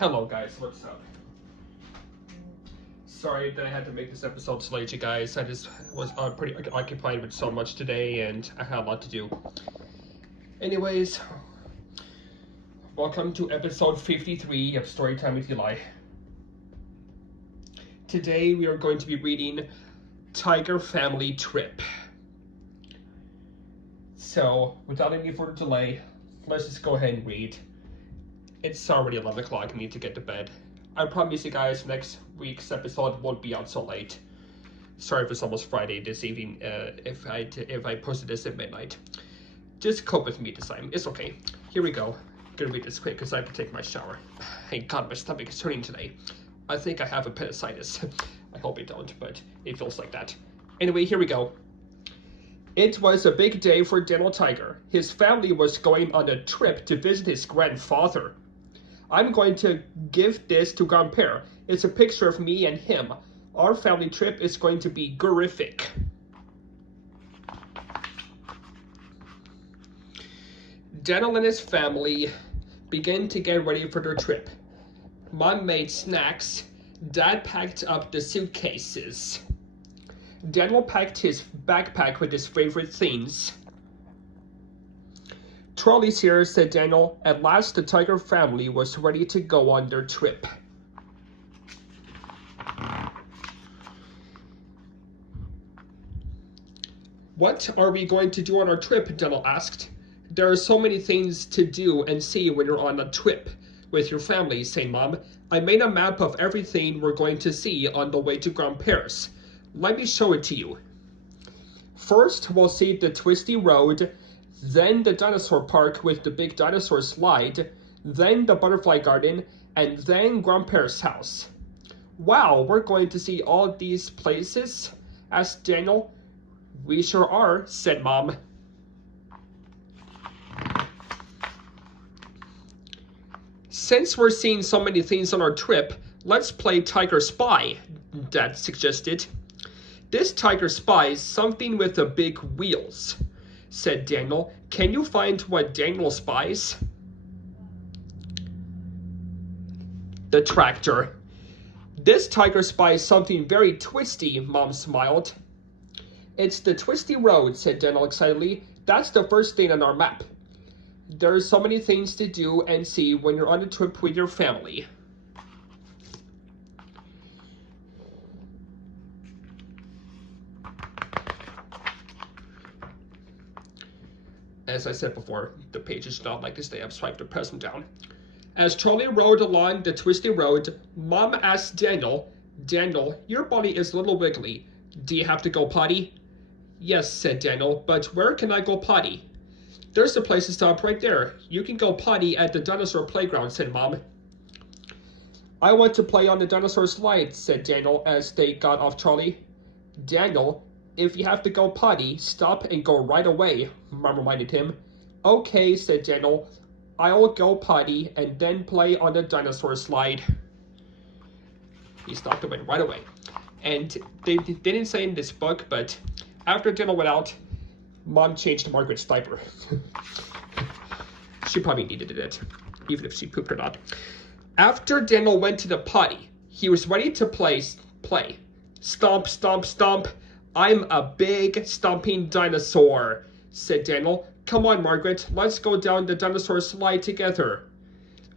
Hello guys, what's up? Sorry that I had to make this episode so late, you guys. I just was pretty occupied with so much today and I had a lot to do. Anyways, welcome to episode 53 of Storytime with Eli. Today we are going to be reading Tiger Family Trip. So, without any further delay, let's just go ahead and read. It's already 11 o'clock, I need to get to bed. I promise you guys next week's episode won't be out so late. Sorry if it's almost Friday this evening, if I posted this at midnight. Just cope with me this time, it's okay. Here we go. I'm gonna read this quick because I have to take my shower. Thank God my stomach is turning today. I think I have appendicitis. I hope I don't, but it feels like that. Anyway, here we go. It was a big day for Daniel Tiger. His family was going on a trip to visit his grandfather. I'm going to give this to Grandpere. It's a picture of me and him. Our family trip is going to be gorific. Daniel and his family began to get ready for their trip. Mom made snacks. Dad packed up the suitcases. Daniel packed his backpack with his favorite things. "Trolley's here," said Daniel. At last the Tiger family was ready to go on their trip. "What are we going to do on our trip?" Daniel asked. "There are so many things to do and see when you're on a trip with your family," said Mom. "I made a map of everything we're going to see on the way to Grandpere's. Let me show it to you. First, we'll see the twisty road, then the dinosaur park with the big dinosaur slide, then the butterfly garden, and then Grandpere's house." "Wow, we're going to see all these places?" asked Daniel. "We sure are," said Mom. "Since we're seeing so many things on our trip, let's play Tiger Spy," Dad suggested. "This Tiger Spy is something with the big wheels," said Daniel. "Can you find what Daniel spies?" "The tractor." "This Tiger spies something very twisty," Mom smiled. "It's the twisty road," said Daniel excitedly. "That's the first thing on our map. There's so many things to do and see when you're on a trip with your family." As I said before, the pages don't like this. They have swiped or pressed them down. As Trolley rode along the twisty road, Mom asked Daniel, "Daniel, your body is a little wiggly. Do you have to go potty?" "Yes," said Daniel, "but where can I go potty?" "There's a place to stop right there. You can go potty at the dinosaur playground," said Mom. "I want to play on the dinosaur slide," said Daniel as they got off Trolley. "Daniel, if you have to go potty, stop and go right away," Mom reminded him. "Okay," said Daniel. "I'll go potty and then play on the dinosaur slide." He stopped and went right away. And they didn't say in this book, but after Daniel went out, Mom changed Margaret's diaper. She probably needed it, even if she pooped or not. After Daniel went to the potty, he was ready to play. "Stomp, stomp, stomp. I'm a big stomping dinosaur," said Daniel. "Come on, Margaret, let's go down the dinosaur slide together."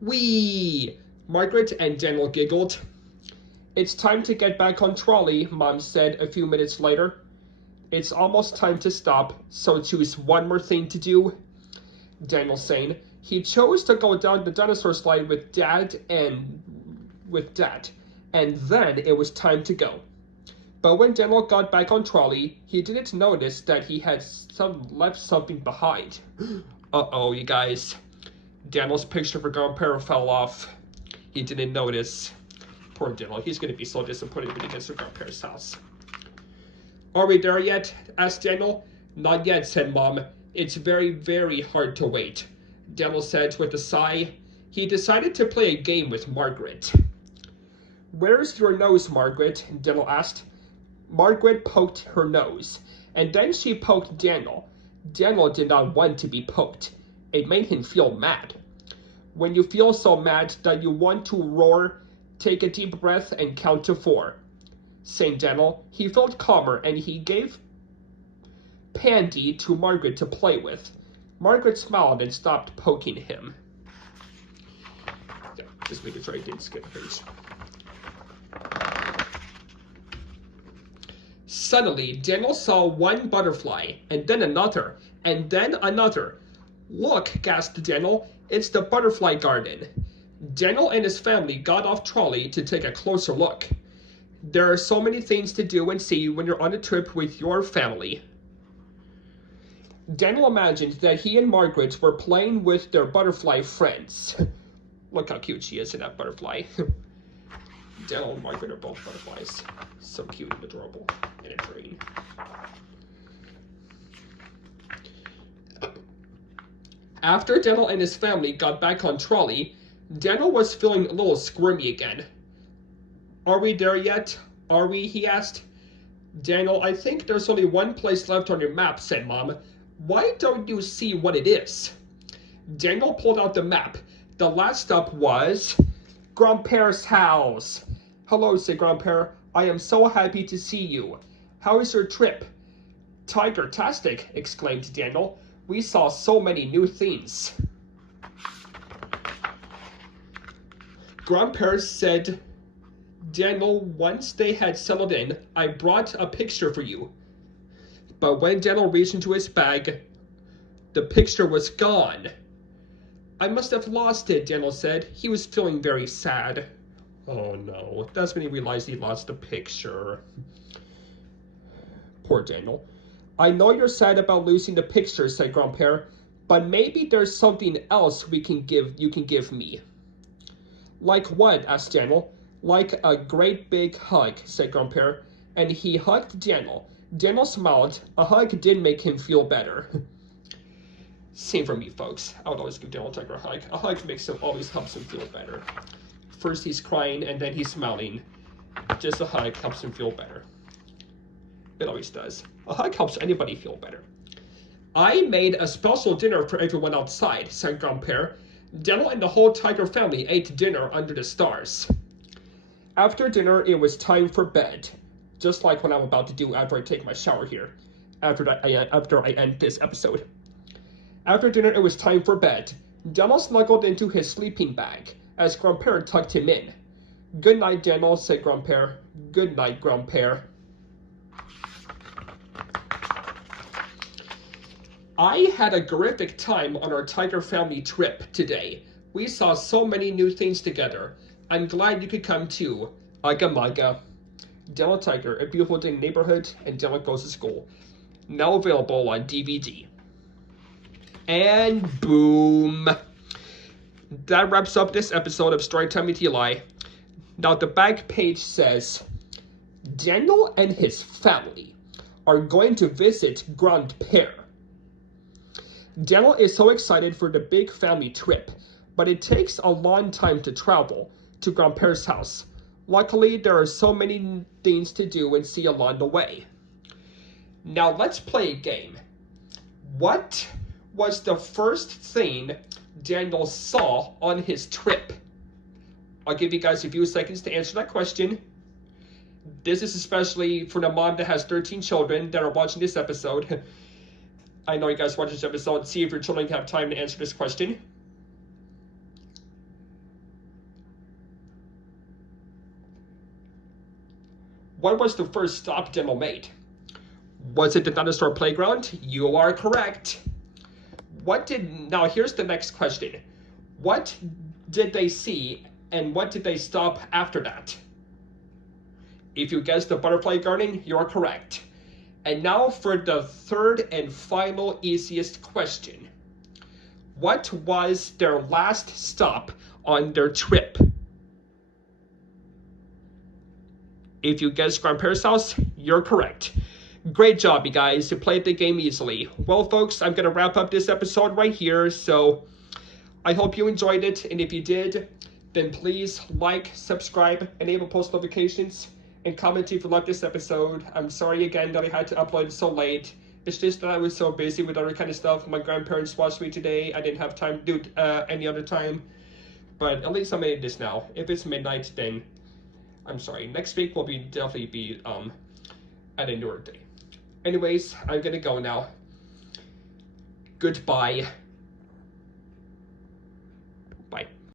"Whee!" Margaret and Daniel giggled. "It's time to get back on Trolley," Mom said a few minutes later. "It's almost time to stop, so choose one more thing to do," Daniel said. He chose to go down the dinosaur slide with Dad, and then it was time to go. But when Daniel got back on Trolley, he didn't notice that he had left something behind. Uh-oh, you guys. Daniel's picture for Grandpere fell off. He didn't notice. Poor Daniel. He's going to be so disappointed when he gets to Grandpere's house. "Are we there yet?" asked Daniel. "Not yet," said Mom. "It's very, very hard to wait," Daniel said with a sigh. He decided to play a game with Margaret. "Where's your nose, Margaret?" Daniel asked. Margaret poked her nose, and then she poked Daniel. Daniel did not want to be poked. It made him feel mad. When you feel so mad that you want to roar, take a deep breath and count to 4. Saying Daniel, he felt calmer and he gave Pandy to Margaret to play with. Margaret smiled and stopped poking him. Yeah, just making sure I didn't skip a page. Suddenly, Daniel saw one butterfly, and then another, and then another. Look, gasped Daniel, it's the butterfly garden. Daniel and his family got off trolley to take a closer look. There are so many things to do and see when you're on a trip with your family. Daniel imagined that he and Margaret were playing with their butterfly friends. Look how cute she is in that butterfly. Daniel and Margaret are both butterflies. So cute and adorable. And a train. After Daniel and his family got back on trolley, Daniel was feeling a little squirmy again. Are we there yet? Are we? He asked. Daniel, I think there's only one place left on your map, said Mom. Why don't you see what it is? Daniel pulled out the map. The last stop was Grandpa's house. Hello, said Grandpa. I am so happy to see you. How is your trip? Tiger-tastic, exclaimed Daniel. We saw so many new things. Grandpa said, Daniel, once they had settled in, I brought a picture for you. But when Daniel reached into his bag, the picture was gone. I must have lost it, Daniel said. He was feeling very sad. Oh no, that's when he realized he lost the picture. Poor Daniel. I know you're sad about losing the picture, said Grandpa, but maybe there's something else you can give me. Like what? Asked Daniel. Like a great big hug, said Grandpa, and he hugged Daniel. Daniel smiled. A hug did make him feel better. Same for me, folks. I would always give Daniel Tiger a hug. A hug always helps him feel better. First he's crying, and then he's smiling. Just a hug helps him feel better. It always does. A hug helps anybody feel better. I made a special dinner for everyone outside, said Grandpa. Daniel and the whole Tiger family ate dinner under the stars. After dinner, it was time for bed. Just like what I'm about to do after I take my shower here. After I end this episode. After dinner, it was time for bed. Daniel snuggled into his sleeping bag as Grandpa tucked him in. Good night, Daniel, said Grandpa. Good night, Grandpa. I had a terrific time on our Tiger family trip today. We saw so many new things together. I'm glad you could come too. Aga maga. Daniel Tiger, A Beautiful Day in the Neighborhood, and Daniel Goes to School. Now available on DVD. And boom. That wraps up this episode of Storytime with Eli. Now the back page says, Daniel and his family are going to visit Grandpa. Daniel is so excited for the big family trip, but it takes a long time to travel to Grandpa's house. Luckily, there are so many things to do and see along the way. Now let's play a game. What was the first thing Daniel saw on his trip? I'll give you guys a few seconds to answer that question. This is especially for the mom that has 13 children that are watching this episode. I know you guys watch this episode. See if your children have time to answer this question. What was the first stop Daniel made? Was it the dinosaur playground? You are correct. Now here's the next question. What did they see and what did they stop after that? If you guessed the butterfly garden, you're correct. And now for the third and final easiest question. What was their last stop on their trip? If you guessed Grandpa's house, you're correct. Great job, you guys. You played the game easily. Well, folks, I'm going to wrap up this episode right here. So I hope you enjoyed it. And if you did, then please like, subscribe, enable post notifications, and comment if you liked this episode. I'm sorry again that I had to upload so late. It's just that I was so busy with other kind of stuff. My grandparents watched me today. I didn't have time to do it any other time. But at least I'm in this now. If it's midnight, then I'm sorry. Next week will definitely be at a newer day. Anyways, I'm gonna go now. Goodbye.